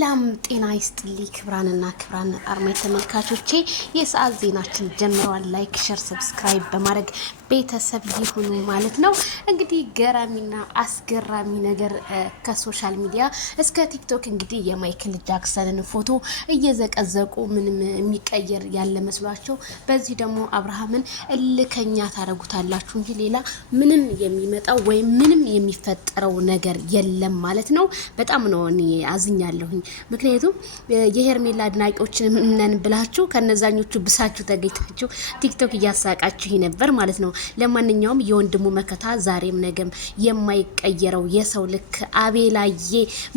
ሰላም ጤና ይስጥልኝ ክብራንና ክብራን አርማይ ተመልካቾቼ የሰዓት ዜናችን ጀምረዋል። ላይክ ሼር ሰብስክራይብ በማድረግ ቤተሰብ ይሁኑ ማለት ነው። እንግዲህ ገራሚና አስገራሚ ነገር ከሶሻል ሚዲያ እስከ ቲክቶክ እንግዲህ የማይክል ጃክሰንን ፎቶ እየዘቀዘቁ ምንም የሚቀየር ያለ መስሏቸው፣ በዚህ ደግሞ አብርሃምን እልከኛ ታረጉታላችሁ እንጂ ሌላ ምንም የሚመጣው ወይም ምንም የሚፈጠረው ነገር የለም ማለት ነው። በጣም ነው እኔ አዝኛለሁ። ምክንያቱም የሄርሜላ አድናቂዎች ነን ብላችሁ ከነዛኞቹ ብሳችሁ ተገኝታችሁ ቲክቶክ እያሳቃችሁ ነበር ማለት ነው። ለማንኛውም የወንድሙ መከታ ዛሬም ነገም የማይቀየረው የሰው ልክ አቤላዬ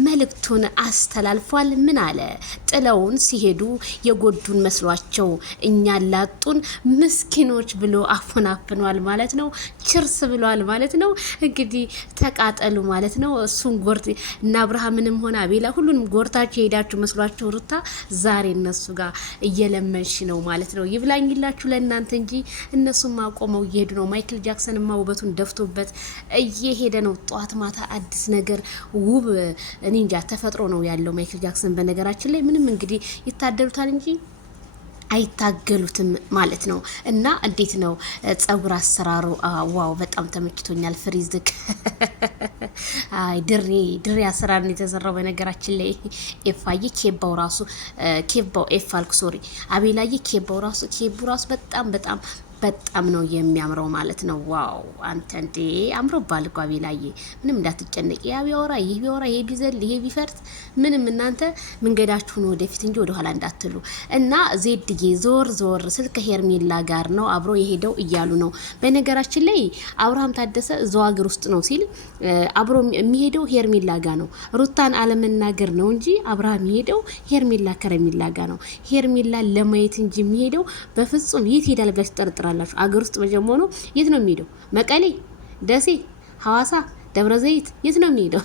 መልእክቱን አስተላልፏል። ምን አለ? ጥለውን ሲሄዱ የጎዱን መስሏቸው እኛን ላጡን ምስኪኖች ብሎ አፈናፍኗል ማለት ነው። ችርስ ብሏል ማለት ነው። እንግዲህ ተቃጠሉ ማለት ነው። እሱን ጎርት እና አብርሃምንም ሆነ አቤላ ሁሉንም ጎርታችሁ ሄዳችሁ መስሏችሁ ሩታ ዛሬ እነሱ ጋር እየለመንሽ ነው ማለት ነው። ይብላኝላችሁ ለእናንተ እንጂ እነሱም አቆመው እየሄዱ ነው። ማይክል ጃክሰንማ ውበቱን ደፍቶበት እየሄደ ነው። ጧት ማታ አዲስ ነገር ውብ እኔ እንጃ ተፈጥሮ ነው ያለው ማይክል ጃክሰን። በነገራችን ላይ ምንም እንግዲህ ይታደሉታል እንጂ አይታገሉትም ማለት ነው። እና እንዴት ነው ጸጉር አሰራሩ? ዋው በጣም ተመችቶኛል። ፍሪዝክ አይ ድሬ አሰራር ነው የተሰራው። በነገራችን ላይ ኤፋዬ ኬባው ራሱ ኬባው ኤፋልክ ሶሪ አቤላዬ ኬባው ራሱ በጣም ነው የሚያምረው ማለት ነው። ዋው አንተ እንዴ አምሮባል እኮ አቤላዬ፣ ምንም እንዳትጨነቂ። ያ ቢያወራ ይህ ቢያወራ ይሄ ቢዘል ይሄ ቢፈርት ምንም እናንተ መንገዳችሁን ወደፊት እንጂ ወደ ኋላ እንዳትሉ። እና ዜድዬ ዞር ስል ከሄርሜላ ጋር ነው አብሮ የሄደው እያሉ ነው። በነገራችን ላይ አብርሃም ታደሰ እዛው ሀገር ውስጥ ነው ሲል አብሮ የሚሄደው ሄርሜላ ጋር ነው። ሩታን አለመናገር ነው እንጂ አብርሃም የሄደው ሄርሜላ ከረሜላ ጋር ነው። ሄርሜላ ለማየት እንጂ የሚሄደው በፍጹም የት ሄዳል ብላችሁ ትጠረጥራላችሁ? አገር ውስጥ መጀመሩ የት ነው የሚሄደው? መቀሌ፣ ደሴ፣ ሐዋሳ፣ ደብረ ዘይት የት ነው የሚሄደው?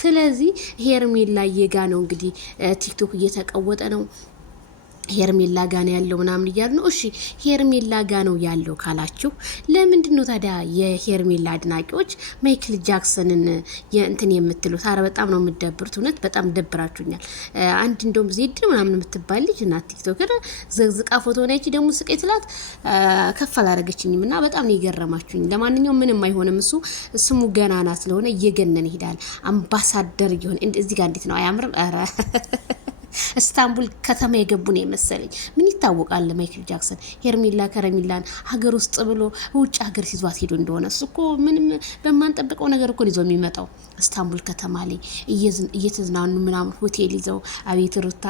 ስለዚህ ሄርሜላ የጋ ነው እንግዲህ ቲክቶክ እየተቀወጠ ነው። ሄርሜላ ጋ ነው ያለው ምናምን እያሉ ነው። እሺ ሄርሜላ ጋ ነው ያለው ካላችሁ ለምንድን ነው ታዲያ የሄርሜላ አድናቂዎች ማይክል ጃክሰንን እንትን የምትሉት? አረ በጣም ነው የምትደብሩት። እውነት በጣም ደብራችሁኛል። አንድ እንደውም ዜድ ምናምን የምትባል ልጅ እና ቲክቶከር ዘግዝቃ ፎቶ ነች ደግሞ ስቄ ትላት ከፍ አላረገችኝም እና በጣም ነው የገረማችሁኝ። ለማንኛውም ምንም አይሆንም። እሱ ስሙ ገናና ስለሆነ እየገነነ ይሄዳል። አምባሳደር ይሆን እዚህ ጋር እንዴት ነው አያምርም? አረ እስታንቡል ከተማ የገቡ ነው የመሰለኝ። ምን ይታወቃል ማይክል ጃክሰን ሄርሜላ ከረሜላን ሀገር ውስጥ ብሎ ውጭ ሀገር ሲዟት ሄዶ እንደሆነ እሱ እኮ ምንም በማንጠብቀው ነገር እኮ ይዞ የሚመጣው እስታንቡል ከተማ ላይ እየተዝናኑ ምናምን ሆቴል ይዘው አቤት ሩታ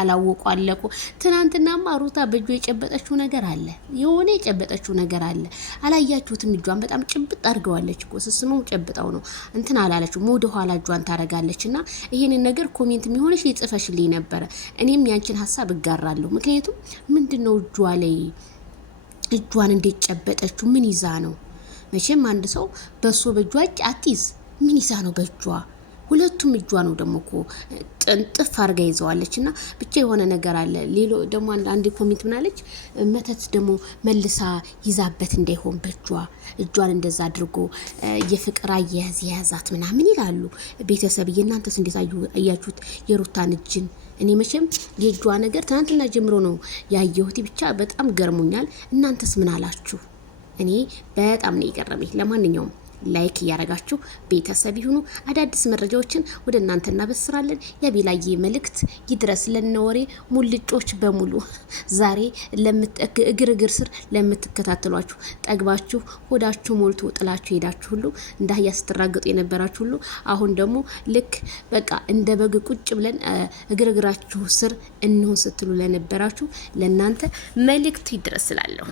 አላወቁ አለቁ። ትናንትናማ ሩታ በእጇ የጨበጠችው ነገር አለ፣ የሆነ የጨበጠችው ነገር አለ። አላያችሁትም? እጇን በጣም ጭብጥ አድርገዋለች እኮ ስስመው ጨብጠው ነው እንትን አላለችም። ወደ ኋላ እጇን ታረጋለች። እና ይሄንን ነገር ኮሜንት የሚሆነሽ ይጽፈሽልኝ ነበር። እኔም ያንቺን ሀሳብ እጋራለሁ። ምክንያቱም ምንድነው እጇ ላይ እጇን እንዴት ጨበጠችው? ምን ይዛ ነው? መቼም አንድ ሰው በሶ በእጇ አትይዝ። ምን ይዛ ነው በእጇ? ሁለቱም እጇ ነው ደግሞ እኮ ጥንጥፍ አርጋ ይዘዋለች። እና ብቻ የሆነ ነገር አለ። ሌሎ ደግሞ አንድ ኮሜንት ምናለች? መተት ደግሞ መልሳ ይዛበት እንዳይሆን በእጇ እጇን እንደዛ አድርጎ የፍቅር አያያዝ የያዛት ምናምን ይላሉ። ቤተሰብ እናንተስ እንዴት አያችሁት የሩታን እጅን? እኔ መቼም የእጇ ነገር ትናንትና ጀምሮ ነው ያየሁት። ብቻ በጣም ገርሞኛል። እናንተስ ምን አላችሁ? እኔ በጣም ነው የገረመኝ። ለማንኛውም ላይክ እያረጋችሁ ቤተሰብ ይሁኑ። አዳዲስ መረጃዎችን ወደ እናንተ እናበስራለን። የአቤላዬ መልእክት ይድረስ ለነወሬ ሙልጮች በሙሉ። ዛሬ እግር ስር ለምትከታተሏችሁ ጠግባችሁ ሆዳችሁ ሞልቶ ጥላችሁ ሄዳችሁ ሁሉ እንዳህያ ስትራገጡ የነበራችሁ ሁሉ አሁን ደግሞ ልክ በቃ እንደ በግ ቁጭ ብለን እግራችሁ ስር እንሆን ስትሉ ለነበራችሁ ለእናንተ መልእክት ይድረስ እላለሁ።